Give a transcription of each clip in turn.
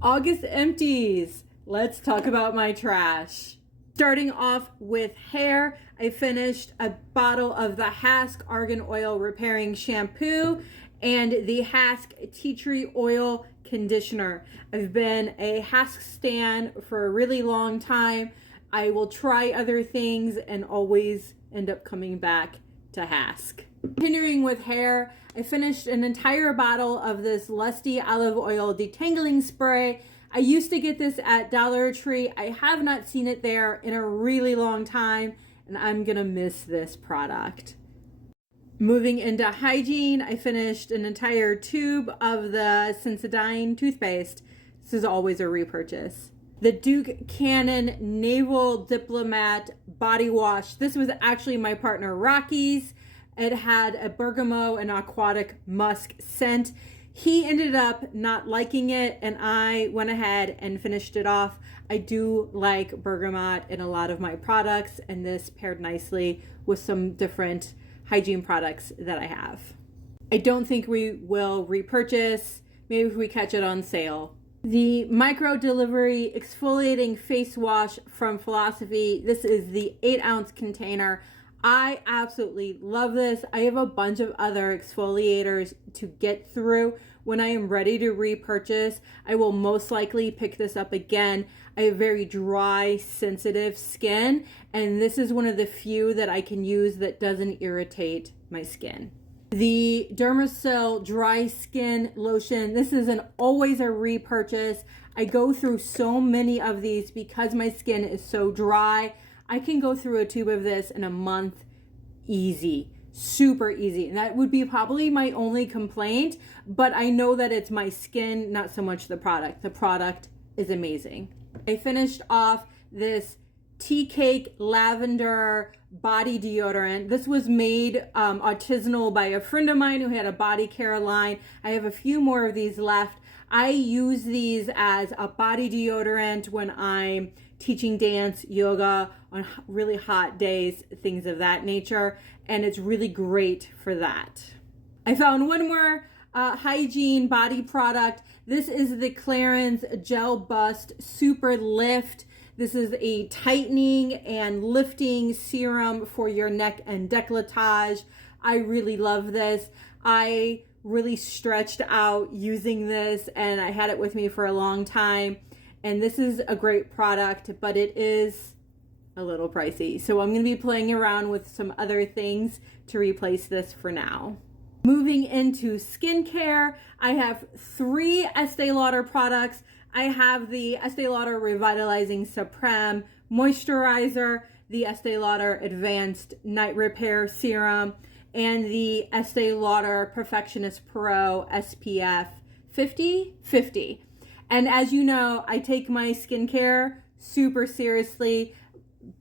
August empties. Let's talk about my trash. Starting off with hair, I finished a bottle of the Hask Argan Oil Repairing Shampoo and the Hask Tea Tree Oil Conditioner. I've been a Hask stan for a really long time. I will try other things and always end up coming back to Hask. Continuing with hair, I finished an entire bottle of this Lusty Olive Oil Detangling Spray. I used to get this at Dollar Tree. I have not seen it there in a really long time, and I'm gonna miss this product. Moving into hygiene, I finished an entire tube of the Sensodyne toothpaste. This is always a repurchase. The Duke Cannon Naval Diplomat Body Wash. This was actually my partner Rocky's. It had a bergamot and aquatic musk scent. He ended up not liking it, and I went ahead and finished it off. I do like bergamot in a lot of my products, and this paired nicely with some different hygiene products that I have. I don't think we will repurchase. Maybe if we catch it on sale. The Micro Delivery Exfoliating Face Wash from Philosophy. This is the 8-ounce container. I absolutely love this. I have a bunch of other exfoliators to get through. When I am ready to repurchase, I will most likely pick this up again. I have very dry, sensitive skin, and this is one of the few that I can use that doesn't irritate my skin. The Dermasil Dry Skin Lotion. This is always a repurchase. I go through so many of these because my skin is so dry. I can go through a tube of this in a month, easy, super easy. And that would be probably my only complaint, but I know that it's my skin, not so much the product. The product is amazing. I finished off this Tea Cake Lavender Body Deodorant. This was made artisanal by a friend of mine who had a body care line. I have a few more of these left. I use these as a body deodorant when I'm teaching dance, yoga, on really hot days, things of that nature, and it's really great for that. I found one more hygiene body product. This is the Clarins Gel Bust Super Lift. This is a tightening and lifting serum for your neck and décolletage. I really love this. I really stretched out using this, and I had it with me for a long time. And this is a great product, but it is a little pricey. So I'm going to be playing around with some other things to replace this for now. Moving into skincare, I have 3 Estee Lauder products. I have the Estee Lauder Revitalizing Supreme Moisturizer, the Estee Lauder Advanced Night Repair Serum, and the Estee Lauder Perfectionist Pro SPF 50. And as you know, I take my skincare super seriously.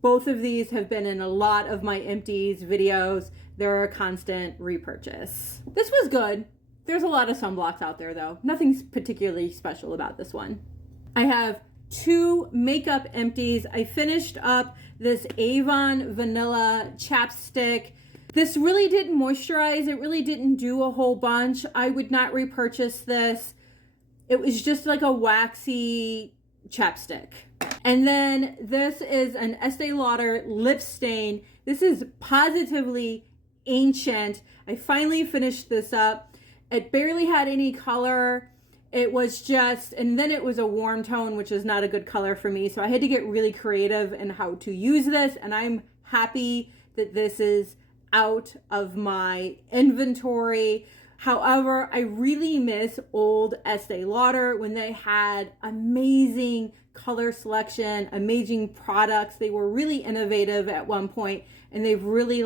Both of these have been in a lot of my empties videos. They're a constant repurchase. This was good. There's a lot of sunblocks out there though. Nothing's particularly special about this one. I have 2 makeup empties. I finished up this Avon Vanilla Chapstick. This really didn't moisturize. It really didn't do a whole bunch. I would not repurchase this. It was just like a waxy chapstick. And then this is an Estee Lauder lip stain. This is positively ancient. I finally finished this up. It barely had any color. It was just, and then it was a warm tone, which is not a good color for me. So I had to get really creative in how to use this. And I'm happy that this is out of my inventory. However, I really miss old Estee Lauder when they had amazing color selection, amazing products. They were really innovative at one point, and they've really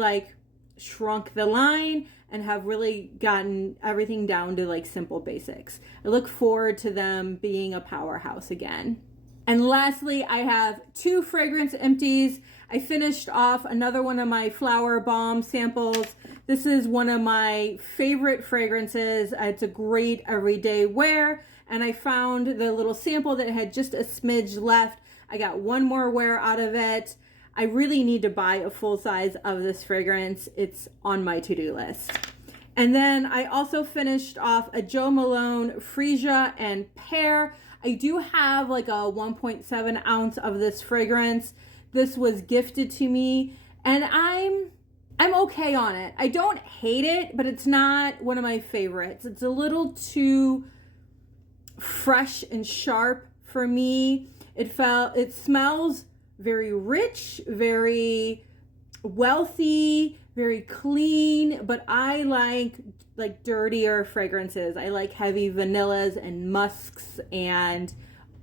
shrunk the line and have really gotten everything down to simple basics. I look forward to them being a powerhouse again. And lastly, I have 2 fragrance empties. I finished off another one of my Flower Bomb samples. This is one of my favorite fragrances. It's a great everyday wear. And I found the little sample that had just a smidge left. I got one more wear out of it. I really need to buy a full size of this fragrance. It's on my to-do list. And then I also finished off a Jo Malone Freesia and Pear. I do have like a 1.7 ounce of this fragrance. This was gifted to me, and I'm okay on it. I don't hate it, but it's not one of my favorites. It's a little too fresh and sharp for me. It smells very rich, very wealthy, very clean, but I like dirtier fragrances. I like heavy vanillas and musks and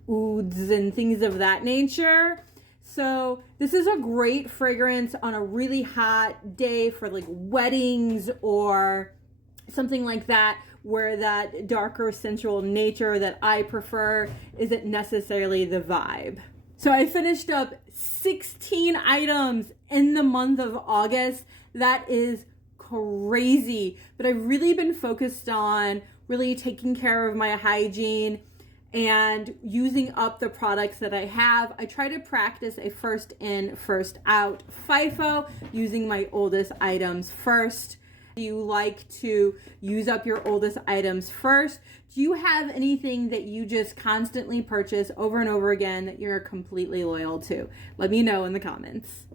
ouds and things of that nature. So this is a great fragrance on a really hot day for like weddings or something like that, where that darker sensual nature that I prefer isn't necessarily the vibe. So I finished up 16 items in the month of August. That is crazy. But I've really been focused on really taking care of my hygiene and using up the products that I have. I try to practice a first in, first out FIFO, using my oldest items first. Do you like to use up your oldest items first? Do you have anything that you just constantly purchase over and over again that you're completely loyal to? Let me know in the comments.